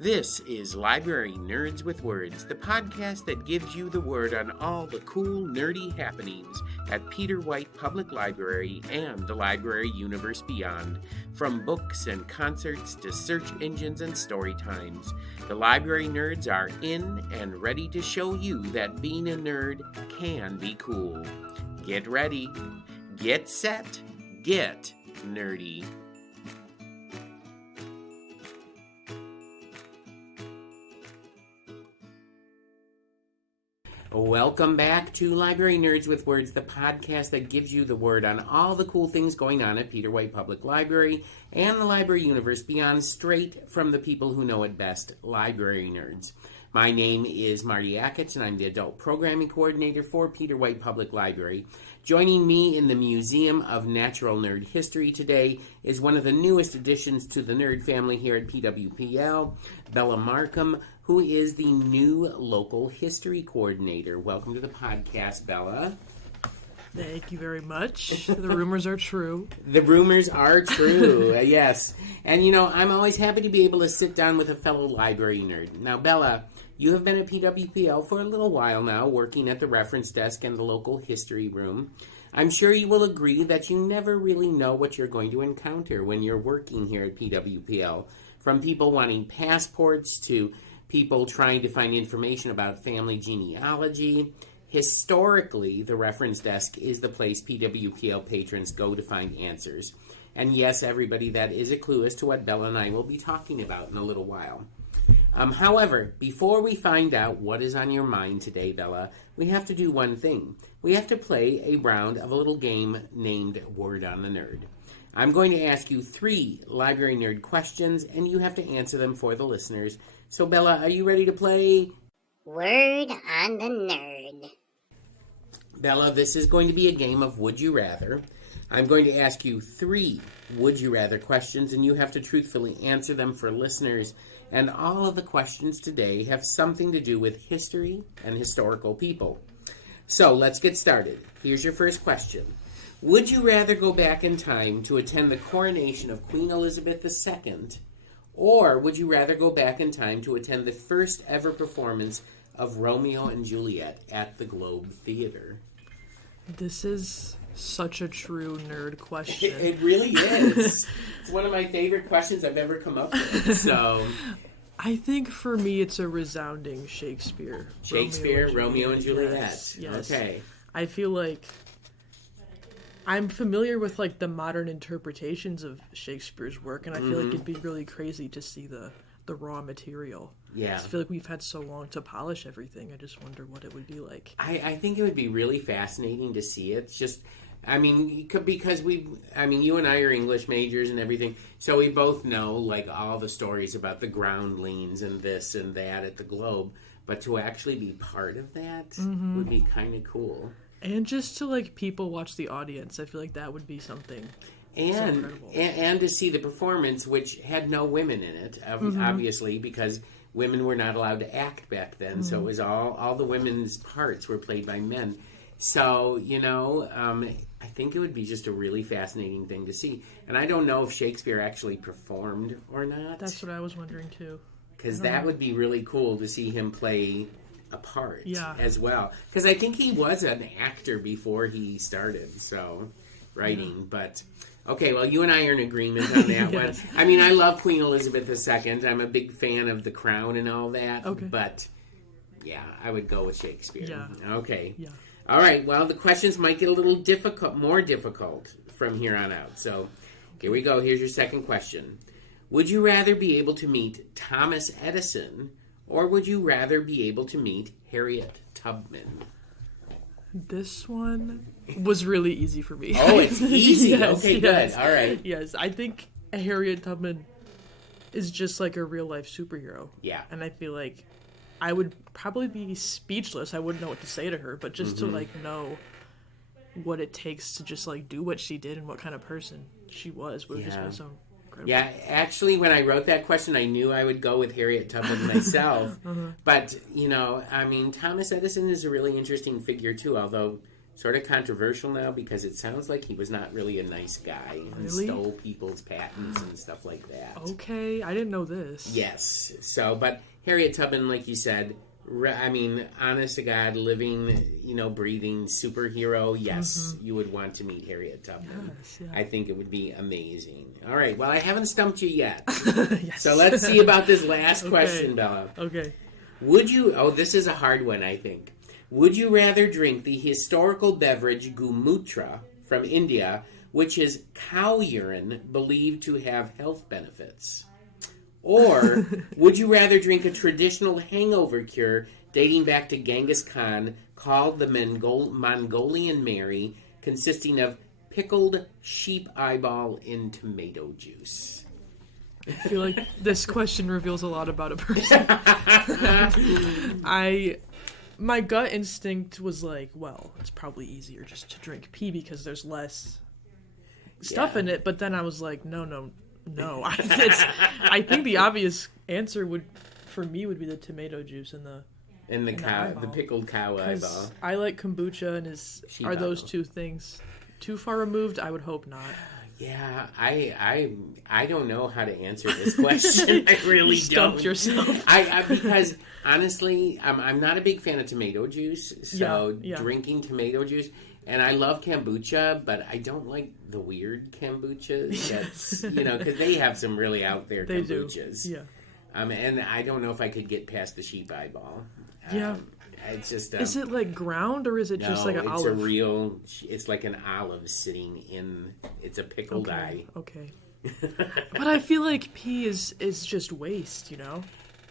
This is Library Nerds with Words, the podcast that gives you the word on all the cool, nerdy happenings at Peter White Public Library and the library universe beyond. From books and concerts to search engines and story times, the library nerds are in and ready to show you that being a nerd can be cool. Get ready, get set, get nerdy. Welcome back to Library Nerds with Words, the podcast that gives you the word on all the cool things going on at Peter White Public Library and the library universe beyond, straight from the people who know it best, library nerds. My name is Marty Ackett, and I'm the Adult Programming Coordinator for Peter White Public Library. Joining me in the Museum of Natural Nerd History today is one of the newest additions to the nerd family here at PWPL, Bella Markham, who is the new local history coordinator. Welcome to the podcast, Bella. Thank you very much. The rumors are true. The rumors are true, yes. And, you know, I'm always happy to be able to sit down with a fellow library nerd. Now, Bella, you have been at PWPL for a little while now, working at the reference desk and the local history room. I'm sure you will agree that you never really know what you're going to encounter when you're working here at PWPL, from people wanting passports to people trying to find information about family genealogy. Historically, the reference desk is the place PWPL patrons go to find answers. And yes, everybody, that is a clue as to what Bella and I will be talking about in a little while. However, before we find out what is on your mind today, Bella, we have to do one thing. We have to play a round of a little game named Word on the Nerd. I'm going to ask you 3 library nerd questions, and you have to answer them for the listeners. So, Bella, are you ready to play Word on the Nerd? Bella, this is going to be a game of Would You Rather. I'm going to ask you 3 Would You Rather questions, and you have to truthfully answer them for listeners. And all of the questions today have something to do with history and historical people. So, let's get started. Here's your first question. Would you rather go back in time to attend the coronation of Queen Elizabeth II, or would you rather go back in time to attend the first ever performance of Romeo and Juliet at the Globe Theater? This is such a true nerd question. It really is. It's one of my favorite questions I've ever come up with. So, I think for me it's a resounding Shakespeare. Romeo and Juliet. Yes. Okay. I feel like I'm familiar with like the modern interpretations of Shakespeare's work, and I feel like it'd be really crazy to see the raw material. Yeah. I feel like we've had so long to polish everything. I just wonder what it would be like. I think it would be really fascinating to see it. It's just, I mean, because you and I are English majors and everything, so we both know, like, all the stories about the groundlings and this and that at the Globe, but to actually be part of that would be kind of cool. And just to, like, people watch the audience, I feel like that would be something and to see the performance, which had no women in it, obviously, because women were not allowed to act back then, so it was all the women's parts were played by men. So, you know, I think it would be just a really fascinating thing to see. And I don't know if Shakespeare actually performed or not. That's what I was wondering, too. Because that would be really cool to see him play a part as well. Because I think he was an actor before he started, writing. Yeah. But, okay, well, you and I are in agreement on that one. I mean, I love Queen Elizabeth II. I'm a big fan of The Crown and all that. Okay. But, yeah, I would go with Shakespeare. Yeah. Okay. Yeah. All right, well, the questions might get a little more difficult from here on out. So, here we go. Here's your second question. Would you rather be able to meet Thomas Edison, or would you rather be able to meet Harriet Tubman? This one was really easy for me. Oh, it's easy. Yes, okay, yes. Good. All right. Yes, I think Harriet Tubman is just like a real-life superhero. Yeah. And I feel like I would probably be speechless. I wouldn't know what to say to her, but just to, like, know what it takes to just, like, do what she did and what kind of person she was would have just been so incredible. Yeah, actually, when I wrote that question, I knew I would go with Harriet Tubman myself. But, you know, I mean, Thomas Edison is a really interesting figure, too, although sort of controversial now because it sounds like he was not really a nice guy and Really? stole people's patents and stuff like that. Okay, I didn't know this. Yes. So, but Harriet Tubman, like you said, honest to God, living, breathing superhero, yes, you would want to meet Harriet Tubman. Yes, yeah. I think it would be amazing. All right, well, I haven't stumped you yet. Yes. So let's see about this last question, Bella. Okay. This is a hard one, I think. Would you rather drink the historical beverage Gumutra from India, which is cow urine believed to have health benefits? Or would you rather drink a traditional hangover cure dating back to Genghis Khan called the Mongolian Mary, consisting of pickled sheep eyeball in tomato juice? I feel like this question reveals a lot about a person. My gut instinct was like, well, it's probably easier just to drink pee because there's less stuff in it. But then I was like, no. I think the obvious answer for me would be the tomato juice and the pickled cow eyeball. I like kombucha, and are those two things too far removed? I would hope not. Yeah, I don't know how to answer this question. I really you stumped yourself. Because honestly, I'm not a big fan of tomato juice. So drinking tomato juice, and I love kombucha, but I don't like the weird kombuchas. That's because they have some really out there kombuchas. Do. Yeah. And I don't know if I could get past the sheep eyeball. Yeah. It's just. Is it like ground or is it just like an olive? It's like an olive sitting in. It's a pickled eye. Okay. But I feel like pee is just waste. It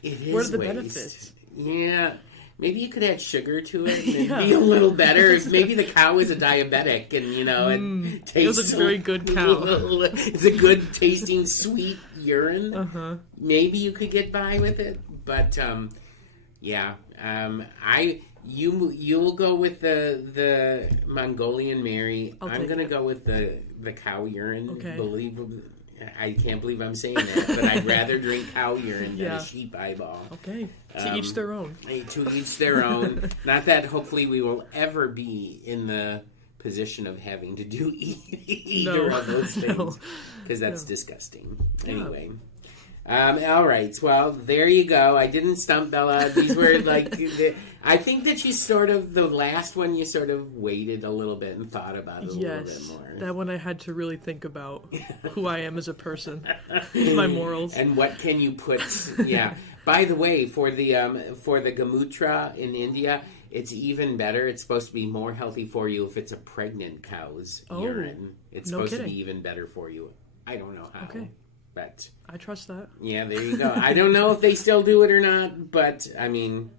is. What are the waste. Benefits? Yeah. Maybe you could add sugar to it and it'd be a little better. If maybe the cow is a diabetic and, it tastes... It's a very good cow. It's a good tasting sweet urine. Uh-huh. Maybe you could get by with it. But, you'll go with the Mongolian Mary. I'm going to go with the cow urine. Okay. I can't believe I'm saying that, but I'd rather drink cow urine than a sheep eyeball. Okay. To each their own. To each their own. Not that hopefully we will ever be in the position of having to do either of those things. Because that's disgusting. Anyway. All right. Well, there you go. I didn't stump Bella. These were I think that she's sort of the last one. You sort of waited a little bit and thought about it a little bit more. That one I had to really think about who I am as a person, my morals, and what can you put. Yeah. By the way, for the Gamutra in India, it's even better. It's supposed to be more healthy for you if it's a pregnant cow's urine. It's supposed to be even better for you. I don't know how. Okay. But I trust that. Yeah, there you go. I don't know if they still do it or not, but I mean,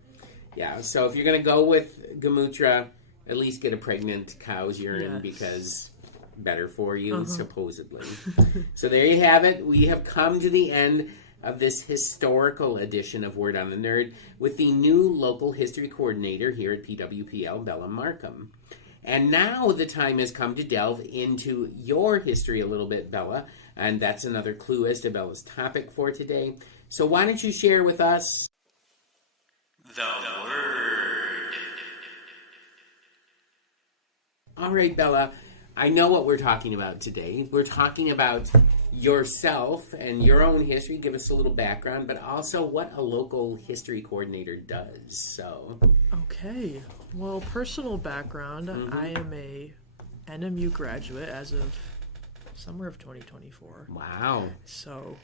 yeah. So if you're going to go with Gamutra, at least get a pregnant cow's urine because better for you, supposedly. So there you have it. We have come to the end of this historical edition of Word on the Nerd with the new local history coordinator here at PWPL, Bella Markham. And now the time has come to delve into your history a little bit, Bella. And that's another clue as to Bella's topic for today. So why don't you share with us the word? All right, Bella. I know what we're talking about today. We're talking about yourself and your own history. Give us a little background, but also what a local history coordinator does. So, okay. Well, personal background. I am a NMU graduate as of summer of 2024. Wow. So,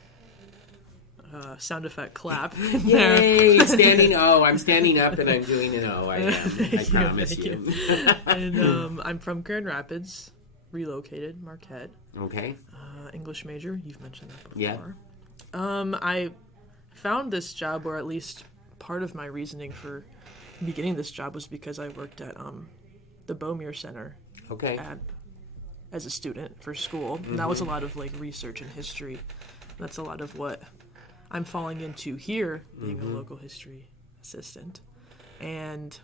sound effect clap. Yay! Standing O. I'm standing up and I'm doing an O. I am. I promise you. And I'm from Grand Rapids, relocated, Marquette. Okay. English major. You've mentioned that before. Yeah. I found this job, or at least part of my reasoning for beginning this job was because I worked at the Beaumere Center. Okay. As a student for school. And that was a lot of research and history. That's a lot of what I'm falling into here, being a local history assistant. And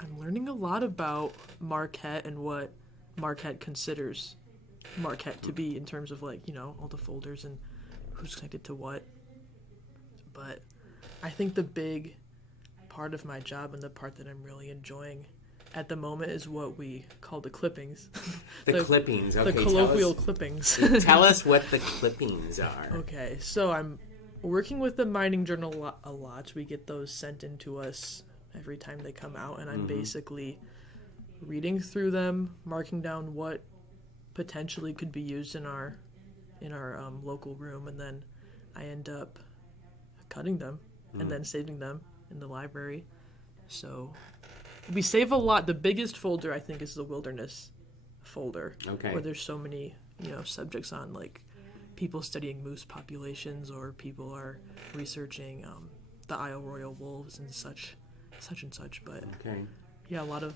I'm learning a lot about Marquette and what Marquette considers Marquette to be in terms of all the folders and who's connected to what. But I think the big part of my job and the part that I'm really enjoying at the moment is what we call the clippings. The clippings, okay. The colloquial clippings. Tell us what the clippings are. Okay, so I'm working with the mining journal a lot. We get those sent in to us every time they come out, and I'm basically reading through them, marking down what potentially could be used in our local room, and then I end up cutting them and then saving them in the library. So we save a lot. The biggest folder, I think, is the wilderness folder, okay, where there's so many, subjects on, like, people studying moose populations, or people are researching the Isle Royal wolves and such and such. But okay, yeah, a lot of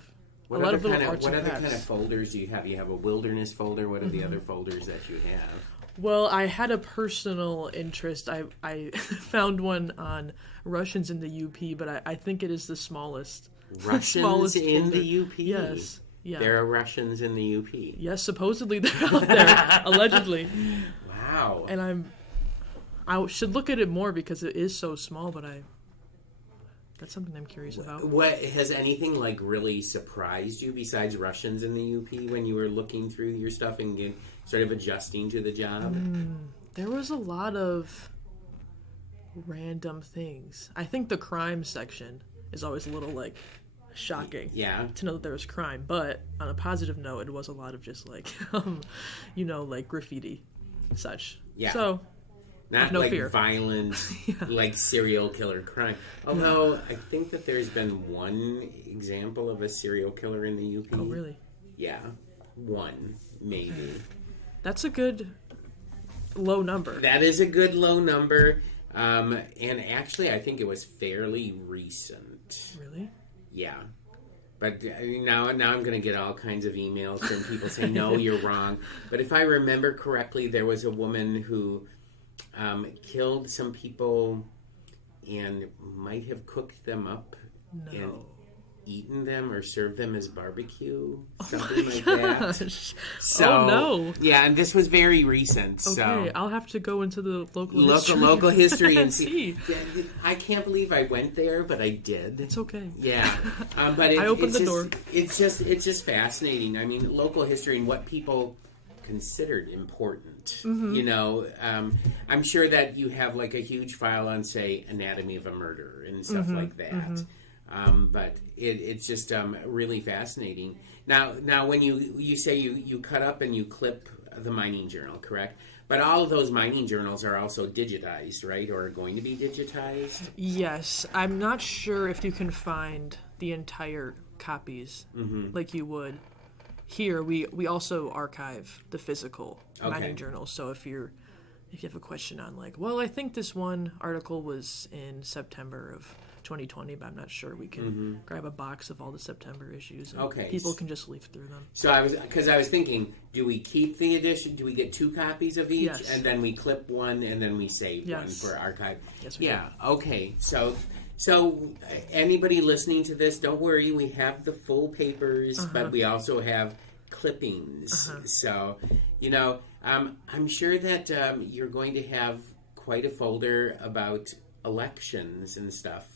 what little other arts and kind of crafts. folders do you have? You have a wilderness folder. What are the other folders that you have? Well, I had a personal interest. I found one on Russians in the UP, but I think it is the smallest. Russians smallest in folder. the UP? Yes. Yeah. There are Russians in the UP. Yes, supposedly they're out there, allegedly. Wow. And I should look at it more because it is so small, but that's something I'm curious about. What has anything like really surprised you besides Russians in the UP when you were looking through your stuff and sort of adjusting to the job? There was a lot of random things. I think the crime section is always a little like shocking. Yeah. To know that there was crime, but on a positive note, it was a lot of just like, like graffiti, such. Yeah. So. Not no like fear. violent, like serial killer crime. Although I think that there's been one example of a serial killer in the UP. Oh, really? Yeah, one maybe. That's a good low number. That is a good low number, and actually, I think it was fairly recent. Really? Yeah. But now I'm going to get all kinds of emails from people saying, no, you're wrong. But if I remember correctly, there was a woman who killed some people and might have cooked them up and eaten them or served them as barbecue, something like that. So, no. Yeah, and this was very recent. Okay, so I'll have to go into the local history and see. I can't believe I went there, but I did. It's okay. Yeah, but I opened the door. It's just fascinating. I mean, local history and what people considered important. I'm sure that you have like a huge file on, say, anatomy of a murder and stuff like that. But it's just really fascinating. Now, when you say you cut up and you clip the mining journal, correct? But all of those mining journals are also digitized, right? Or are going to be digitized? Yes. I'm not sure if you can find the entire copies like you would. Here, we also archive the physical mining journals. So if you have a question on like, well, I think this one article was in September of 2020, but I'm not sure, we can grab a box of all the September issues. And people can just leaf through them. So I was thinking, do we keep the edition? Do we get 2 copies of each, yes. and then we clip one, and then we save one for archive? Yes, we do. Okay. So anybody listening to this, don't worry. We have the full papers, but we also have clippings. So, I'm sure that you're going to have quite a folder about elections and stuff,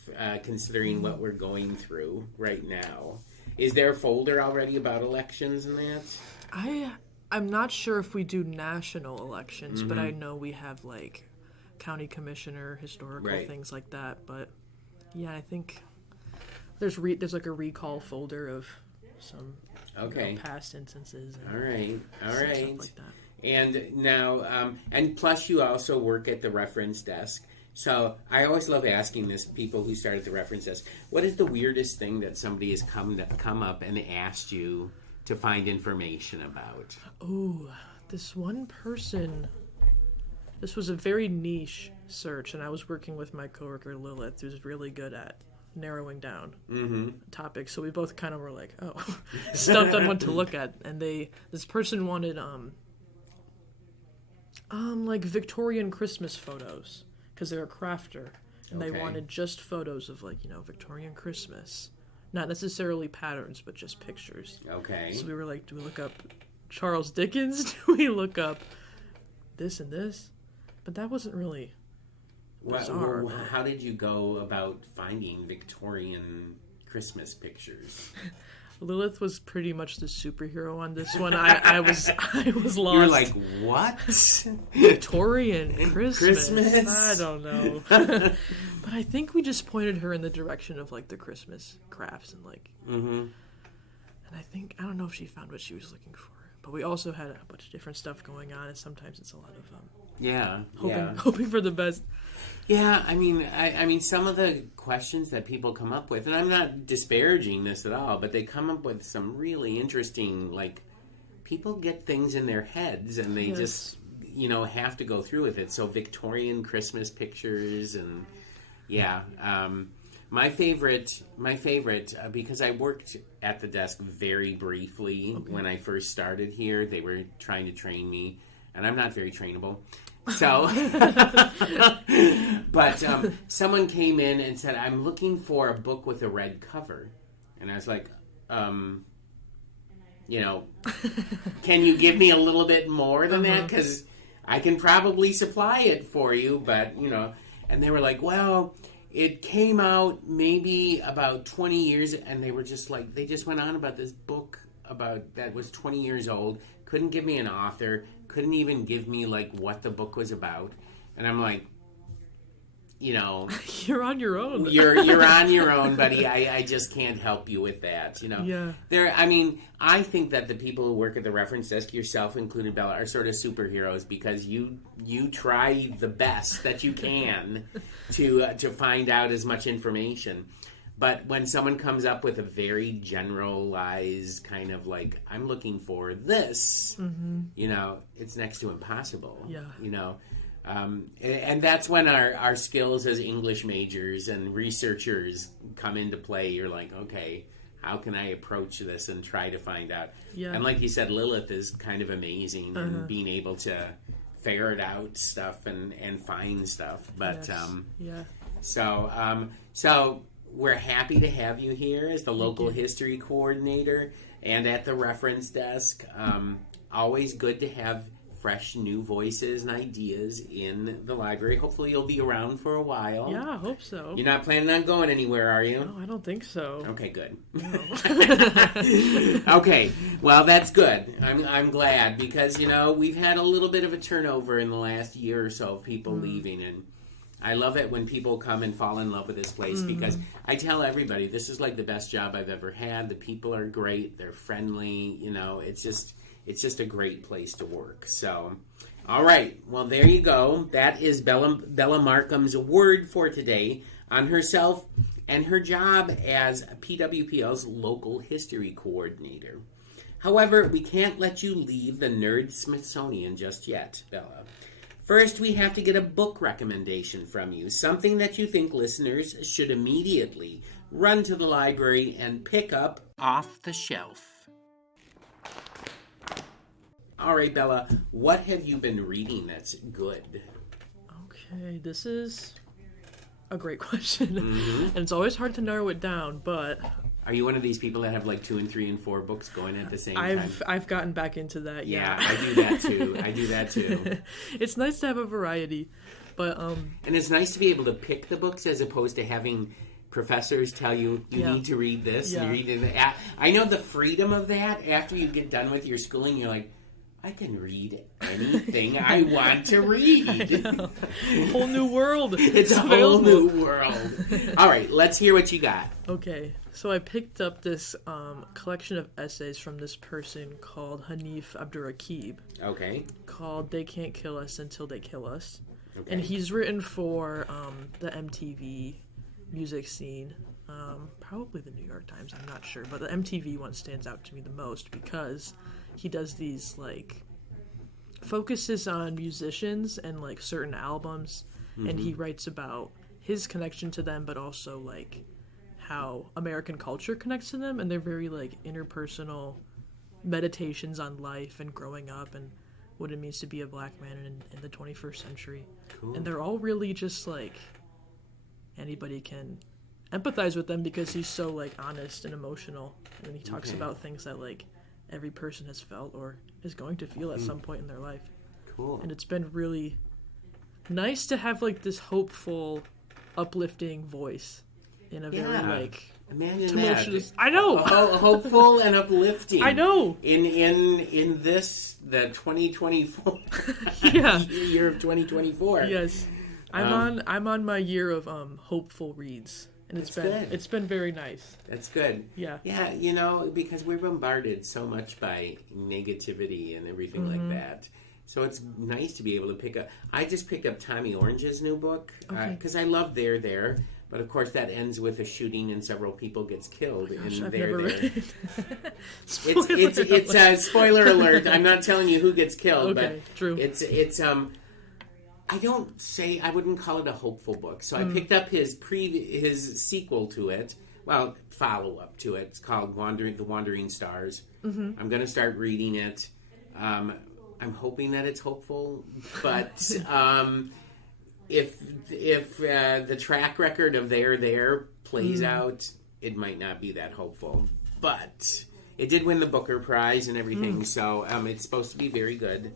considering what we're going through right now. Is there a folder already about elections and that? I'm not sure if we do national elections, but I know we have like county commissioner, historical things like that. But yeah, I think there's like a recall folder of some past instances. And all right. Stuff like that. And now, and plus you also work at the reference desk. So I always love asking this, people who start at the reference desk, what is the weirdest thing that somebody has come up and asked you to find information about? Oh, this one person, this was a very niche search, and I was working with my coworker Lilith, who's really good at narrowing down topics. So we both kind of were like, oh, stumped on what to look at. And this person wanted like Victorian Christmas photos, because they're a crafter, and they wanted just photos of like, Victorian Christmas. Not necessarily patterns, but just pictures. Okay. So we were like, do we look up Charles Dickens? Do we look up this and this? But that wasn't really bizarre. How did you go about finding Victorian Christmas pictures? Lilith was pretty much the superhero on this one. I was lost. You were like, what? Victorian Christmas? I don't know. But I think we just pointed her in the direction of like the Christmas crafts and like. Mm-hmm. And I don't know if she found what she was looking for. But we also had a bunch of different stuff going on, and sometimes it's a lot of hoping for the best. Yeah, I mean, some of the questions that people come up with, and I'm not disparaging this at all, but they come up with some really interesting, like, people get things in their heads, and they just, have to go through with it. So Victorian Christmas pictures, and my favorite, because I worked at the desk very briefly when I first started here. They were trying to train me, and I'm not very trainable. So, but someone came in and said, I'm looking for a book with a red cover. And I was like, can you give me a little bit more than that? Because I can probably supply it for you, but, and they were like, well, it came out maybe about 20 years, and they were just like, they just went on about this book that was 20 years old, couldn't give me an author, couldn't even give me, like, what the book was about. And I'm like, You're on your own. You're on your own, buddy. I just can't help you with that, Yeah. I think that the people who work at the reference desk, yourself included, Bella, are sort of superheroes because you try the best that you can to find out as much information. But when someone comes up with a very generalized kind of like, I'm looking for this, it's next to impossible. Yeah. And that's when our skills as English majors and researchers come into play. You're like, okay, how can I approach this and try to find out? Yeah. And like you said, Lilith is kind of amazing in being able to ferret out stuff and find stuff. But so we're happy to have you here as the local history coordinator and at the reference desk. Always good to have fresh new voices and ideas in the library. Hopefully you'll be around for a while. Yeah, I hope so. You're not planning on going anywhere, are you? No, I don't think so. Okay, good. No. Okay, well, that's good. I'm glad because, we've had a little bit of a turnover in the last year or so of people leaving, and I love it when people come and fall in love with this place because I tell everybody this is like the best job I've ever had. The people are great. They're friendly. It's just a great place to work. So, all right. Well, there you go. That is Bella Markham's word for today on herself and her job as PWPL's local history coordinator. However, we can't let you leave the Nerd Smithsonian just yet, Bella. First, we have to get a book recommendation from you, something that you think listeners should immediately run to the library and pick up off the shelf. All right, Bella, what have you been reading that's good? Okay, this is a great question. And it's always hard to narrow it down, but... Are you one of these people that have like 2 and 3 and 4 books going at the same time? I've gotten back into that, yeah. I do that too. It's nice to have a variety, but... And it's nice to be able to pick the books as opposed to having professors tell you need to read this. And you read it. I know the freedom of that after you get done with your schooling, you're like, I can read anything I want to read. Whole new world. It's a whole new world. All right, let's hear what you got. Okay, so I picked up this collection of essays from this person called Hanif Abdurraqib. Okay. Called They Can't Kill Us Until They Kill Us. Okay. And he's written for the MTV music scene. Probably the New York Times, I'm not sure. But the MTV one stands out to me the most because... he does these, like, focuses on musicians and, like, certain albums, and he writes about his connection to them, but also, like, how American culture connects to them, and they're very, like, interpersonal meditations on life and growing up and what it means to be a black man in the 21st century. Cool. And they're all really just, like, anybody can empathize with them because he's so, like, honest and emotional, and he talks about things that, like, every person has felt or is going to feel at some point in their life. Cool. And it's been really nice to have, like, this hopeful, uplifting voice in a very like Imagine tumultuous. that. I know. Hopeful and uplifting. I know. In this the 2024 year of 2024. Yes, I'm on my year of hopeful reads, and it's been very nice. That's good. Yeah. Yeah, because we're bombarded so much by negativity and everything like that. So it's nice to be able to pick up. I just picked up Tommy Orange's new book because I love There. But of course, that ends with a shooting and several people gets killed in There. It's a spoiler alert. I'm not telling you who gets killed, but true. It's I wouldn't call it a hopeful book. So I picked up his sequel to it. Well, follow up to it. It's called The Wandering Stars. I'm going to start reading it. I'm hoping that it's hopeful, but if the track record of There plays out, it might not be that hopeful. But it did win the Booker Prize and everything, so it's supposed to be very good.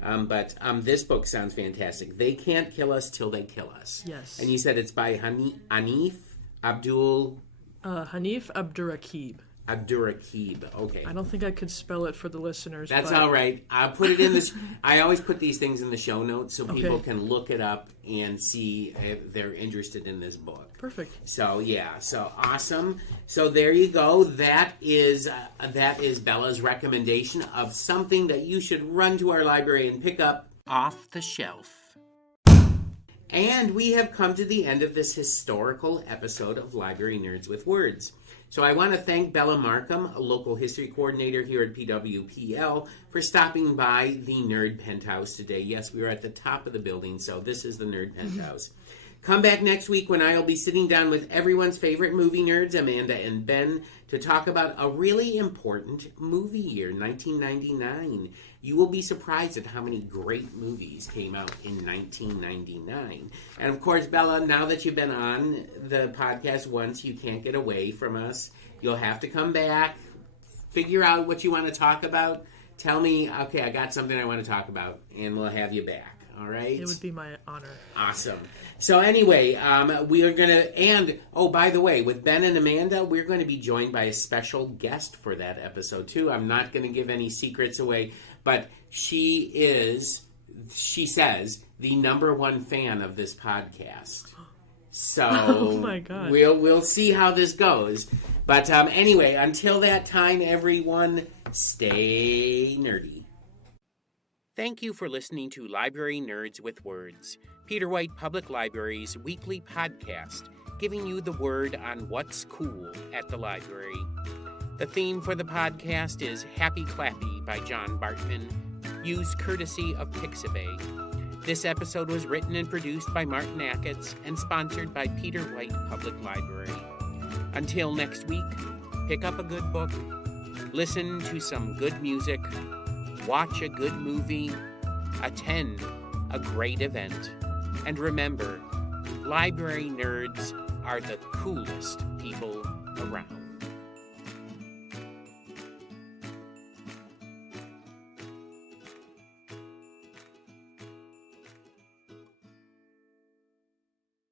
But this book sounds fantastic. They Can't Kill Us Till They Kill Us. Yes. And you said it's by Hanif Abdurraqib. Abdurraqib. Okay. I don't think I could spell it for the listeners. That's all right. I'll put it in this. I always put these things in the show notes so people can look it up and see if they're interested in this book. Perfect. So so awesome. So there you go. That is Bella's recommendation of something that you should run to our library and pick up off the shelf. And we have come to the end of this historical episode of Library Nerds with Words. So I want to thank Bella Markham, a local history coordinator here at PWPL, for stopping by the Nerd Penthouse today. Yes, we are at the top of the building, so this is the Nerd Penthouse. Come back next week when I'll be sitting down with everyone's favorite movie nerds, Amanda and Ben, to talk about a really important movie year, 1999. You will be surprised at how many great movies came out in 1999. And of course, Bella, now that you've been on the podcast once, you can't get away from us. You'll have to come back, figure out what you want to talk about. Tell me, okay, I got something I want to talk about, and we'll have you back. All right? It would be my honor. Awesome. So anyway, we are going to, and, oh, by the way, with Ben and Amanda, we're going to be joined by a special guest for that episode, too. I'm not going to give any secrets away, but she says, the #1 fan of this podcast. So oh my God. We'll see how this goes. But anyway, until that time, everyone, stay nerdy. Thank you for listening to Library Nerds with Words, Peter White Public Library's weekly podcast, giving you the word on what's cool at the library. The theme for the podcast is Happy Clappy by John Bartman, used courtesy of Pixabay. This episode was written and produced by Martin Acketts and sponsored by Peter White Public Library. Until next week, pick up a good book, listen to some good music, watch a good movie, attend a great event, and remember, library nerds are the coolest people around.